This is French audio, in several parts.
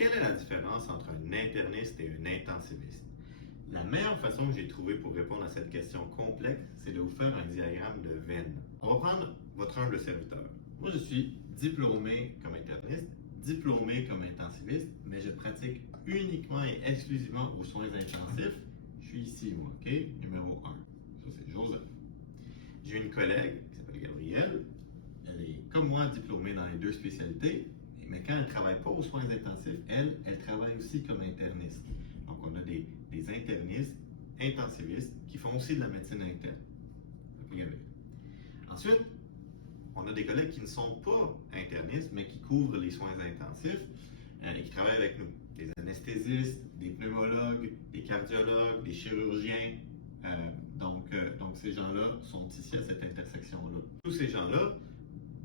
Quelle est la différence entre un interniste et un intensiviste? La meilleure façon que j'ai trouvée pour répondre à cette question complexe, c'est de vous faire un diagramme de Venn. On va prendre votre humble serviteur. Moi, je suis diplômé comme interniste, diplômé comme intensiviste, mais je pratique uniquement et exclusivement aux soins intensifs. Je suis ici, moi, OK? Numéro 1. Ça, c'est Joseph. J'ai une collègue qui s'appelle Gabrielle. Elle est, comme moi, diplômée dans les deux spécialités, mais quand elle ne travaille pas aux soins intensifs, elle travaille aussi comme interniste. Donc, on a des internistes, intensivistes, qui font aussi de la médecine interne. Ensuite, on a des collègues qui ne sont pas internistes, mais qui couvrent les soins intensifs et qui travaillent avec nous. Des anesthésistes, des pneumologues, des cardiologues, des chirurgiens. Donc, ces gens-là sont ici à cette intersection-là. Tous ces gens-là,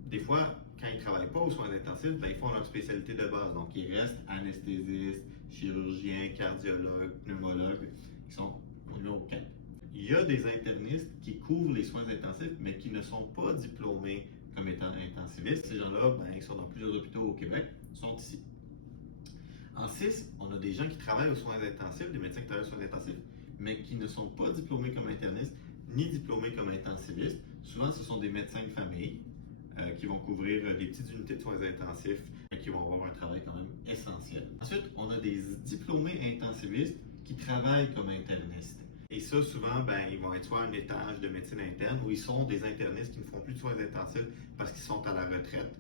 des fois, quand ils ne travaillent pas aux soins intensifs, ils font leur spécialité de base. Donc, ils restent anesthésistes, chirurgiens, cardiologues, pneumologues, qui sont au numéro 4. Il y a des internistes qui couvrent les soins intensifs, mais qui ne sont pas diplômés comme étant intensivistes. Ces gens-là, ils sont dans plusieurs hôpitaux au Québec, sont ici. En 6, on a des gens qui travaillent aux soins intensifs, des médecins qui travaillent aux soins intensifs, mais qui ne sont pas diplômés comme internistes, ni diplômés comme intensivistes. Souvent, ce sont des médecins de famille qui vont couvrir des petites unités de soins intensifs et qui vont avoir un travail quand même essentiel. Ensuite, on a des diplômés intensivistes qui travaillent comme internistes. Et ça, souvent, ils vont être soit un étage de médecine interne ou ils sont des internistes qui ne font plus de soins intensifs parce qu'ils sont à la retraite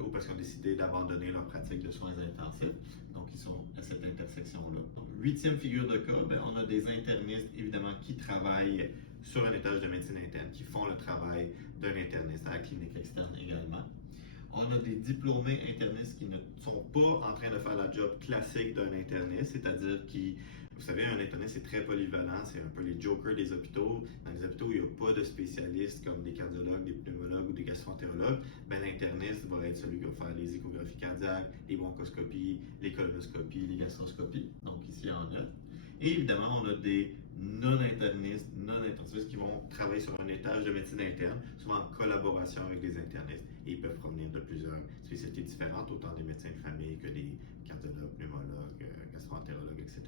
ou parce qu'ils ont décidé d'abandonner leur pratique de soins intensifs. Donc, ils sont à cette intersection-là. Donc, 8e figure de cas, on a des internistes, évidemment, qui travaillent sur un étage de médecine interne, qui font le travail d'un interniste à la clinique externe également. On a des diplômés internistes qui ne sont pas en train de faire la job classique d'un interniste, c'est-à-dire qui, vous savez, un interniste est très polyvalent, c'est un peu les jokers des hôpitaux. Dans les hôpitaux où il n'y a pas de spécialistes comme des cardiologues, des pneumologues ou des gastroentérologues, l'interniste va être celui qui va faire les échographies cardiaques, les bronchoscopies, les colonoscopies, les gastroscopies. Donc ici en 9. Et évidemment, on a des non-internistes, non-intensivistes qui vont travailler sur un étage de médecine interne, souvent en collaboration avec des internistes. Et ils peuvent provenir de plusieurs spécialités différentes, autant des médecins de famille que des cardiologues, pneumologues, gastroentérologues, etc.